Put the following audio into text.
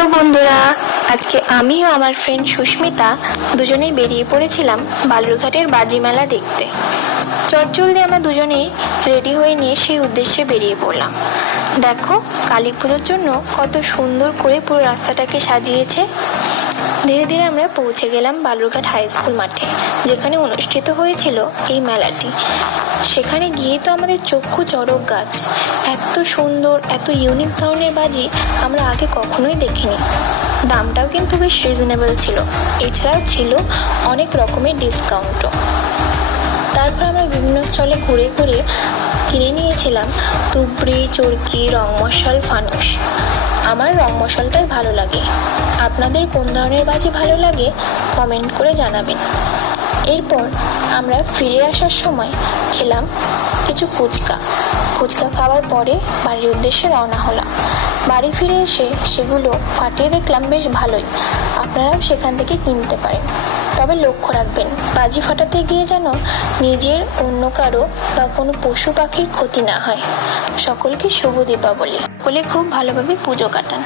Hello বন্ধুরা, আজকে আমি ও আমার ফ্রেন্ড সুস্মিতা দুজনেই বেরিয়ে পড়েছিলাম বালুরঘাটের বাজি মেলা দেখতে। চটজলদি আমরা দুজনেই রেডি হয়ে নিয়ে সেই উদ্দেশ্যে বেরিয়ে পড়লাম। দেখো, কালী পুজোর জন্য কত সুন্দর করে পুরো রাস্তাটাকে সাজিয়েছে। ধীরে ধীরে আমরা পৌঁছে গেলাম বালুরঘাট হাই স্কুল মাঠে, যেখানে অনুষ্ঠিত হয়েছিল এই মেলাটি। সেখানে গিয়ে তো আমাদের চক্ষু চড়ক গাছ। এত সুন্দর, এত ইউনিক ধরনের বাজি আমরা আগে কখনোই দেখিনি। দামটাও কিন্তু বেশ রিজনেবল ছিল। এছাড়াও ছিল অনেক রকমের ডিসকাউন্টও। তারপর আমরা বিভিন্ন স্টলে ঘুরে ঘুরে কিনে নিয়েছিলাম তুবড়ি, চরকি, রং মশাল, ফানুস। আমার রং মশালটাই ভালো লাগে। আপনাদের কোন ধরনের বাজি ভালো লাগে কমেন্ট করে জানাবেন। এরপর আমরা ফিরে আসার সময় খেলাম কিছু ফুচকা খাওয়ার পরে বাড়ির উদ্দেশ্যে রওনা হলাম। বাড়ি ফিরে এসে সেগুলো ফাটিয়ে দেখলাম বেশ ভালোই। আপনারাও সেখান থেকে কিনতে পারেন, তবে লক্ষ্য রাখবেন বাজি ফাটাতে গিয়ে যেন নিজের, অন্য কারো বা কোনো পশু পাখির ক্ষতি না হয়। সকলকে শুভ দীপাবলি। সকলে খুব ভালোভাবে পুজো কাটান।